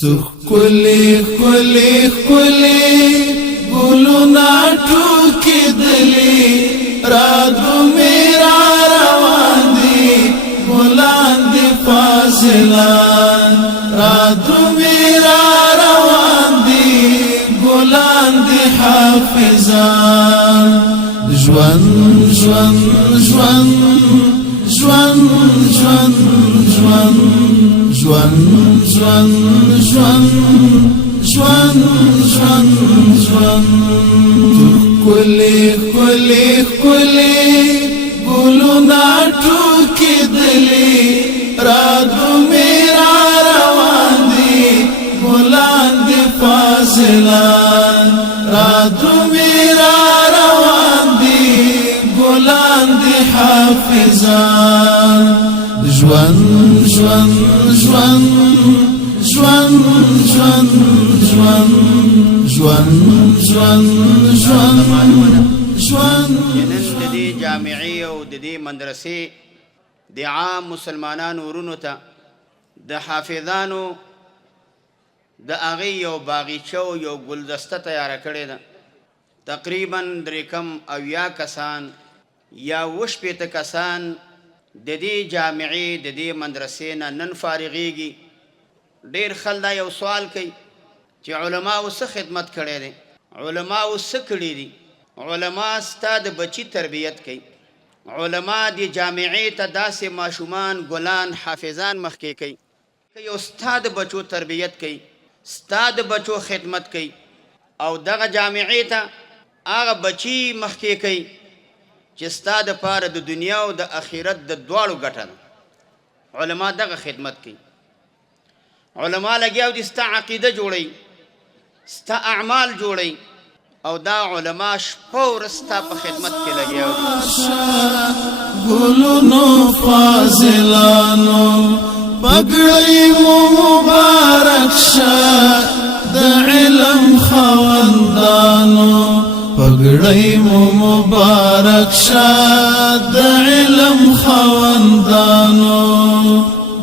کلی کلی کلی گلونا ټوکی دلی رادو میرا روان دی گلان دی فاضلان رادو میرا روان دی گلان دی حافظان جوان جوان جوان جوان جوان جوان جوان جوان جوان جوان جوان جوان کلی کلی کلی گلونا ټوکی دلی رادو میرا روان دی گلان دی فاضلان رادو میرا روان دی گلان دی حافظان جوان جوان جوان جوان جوان جوان جوان جوان جوان جوان نن د دې جامعي او د دې مدرسې د عام مسلمانانو ورونو ته د حافظانو د هغې یو باغچه یو ګلدسته تیاره کړې ده. تقریبا درې کم اویا کسان یا اووه شپېته کسان د دې جامعې د دې مدرسې نه نن فارغېږي. ډېر خلک دا یو سوال کوي چې علماو څه خدمت کړی دی، علماو څه کړي دي. علما ستا د بچي تربیت کوي، علما د جامعې ته داسې ماشومان ګلان حافظان مخکې کوي، یو ستا د بچو تربیت کوي، ستا د بچو خدمت کوي او دغه جامعې ته هغه بچي مخکې کوي چې ستا دپاره د دنیا او د آخرت د دواړو ګټه ده. علما دغه خدمت کوي. علما لګیا دي ستا عقیده جوړوي، ستا اعمال جوړوي او دا علما شپه ورځ ستا په خدمت کې لګیا دي. ګلونو فاضلانو پګړۍ مو مبارک شه د علم خاوندانو پګړۍ مو مبارک شه د علم خاوندانو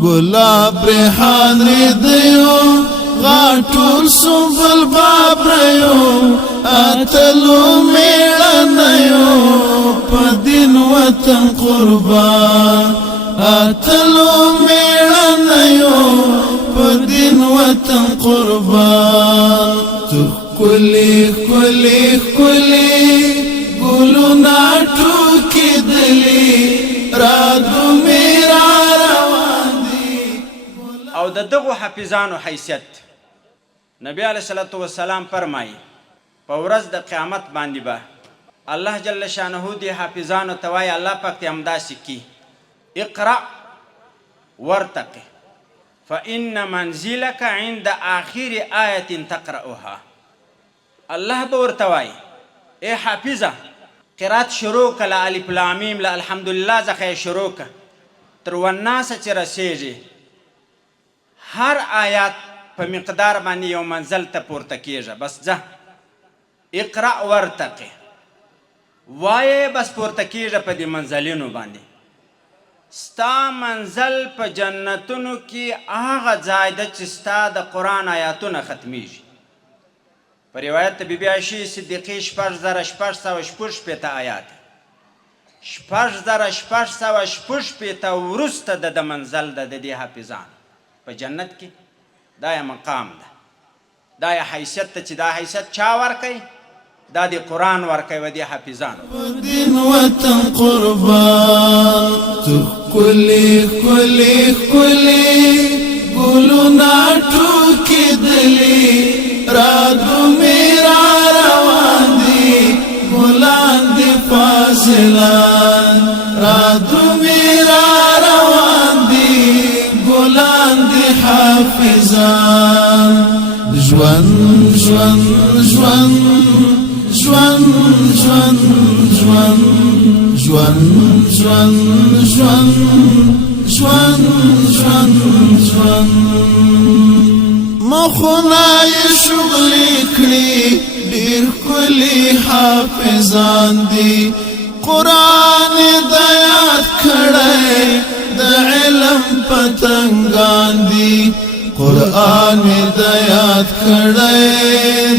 ګلاب ریحان ریدیو غاټول سنبل بابریو اتلو میړنیو په دین وطن قربان اتلو میړنیو په دین وطن قربان کلی کلی کلی گلونا ټوکی دلی رادو میرا روان دی. او د دغو حافظانو حیثیت نبی علیه الصلاة والسلام فرمایي په ورځ د قیامت باندې به الله جل شانه دې حافظانو ته وایي الله پاک دې همداسې کي اقرأ وارتقي فإن منزلك عند آخر آية تقرأها. الله به ورته وایي ای حافظه قرات شروع که له الف لام میم له الحمدلله څخه یې شروع که تر والناسه چې رسیږي هر آیات په مقدار باندې یو منزل ته پورته کیږه. بس ځه اقرأ ورتقي وایې بس پورته کیږه په دې منزلونو باندې. ستا منزل په جنتونو کې هغه ځای ده چې ستا د قرآن آیاتونه ختمیږي. په روایت د بیبي عایشې صدیقې 66,666 آیات 66,666 وروسته د منزل ده د دې حافظان په جنت کې. دا یې مقام ده، دا یې حیثیت ده چې دا حیثیت چا ورکوي؟ دا د قرآن ورکوي و دې حافظانو. دین وطن قربان کلی کلی کلی گلونا ټوکی دلی رادو میرا روان دی گلان دی فاضلان رادو میرا روان دی گلان دی حافظان جوان جوان جوان جوان جوان جوان جوان جوان جوان جوان جوان جوان مخونه یې شغلې کړي ډېر ښکلي حافظان دي قرآن د یاد کړی د علم پتنګان دي قرآن می د یاد کړی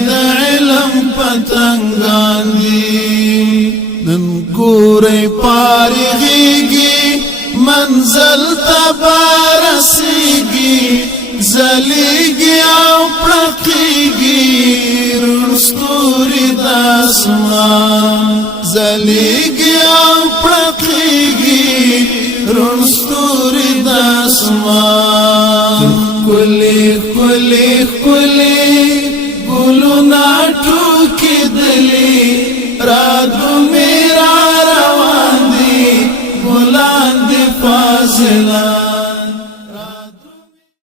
د علم پتنګان دي نن ګورې پارېږي منزل ته برسېږي زلیږي او پړقېږي روڼ ستوري د اسمان زلیږي او پړقېږي روڼ ستوري د اسمان ښکلي ښکلي ښکلي ګلونه ټوکېدلي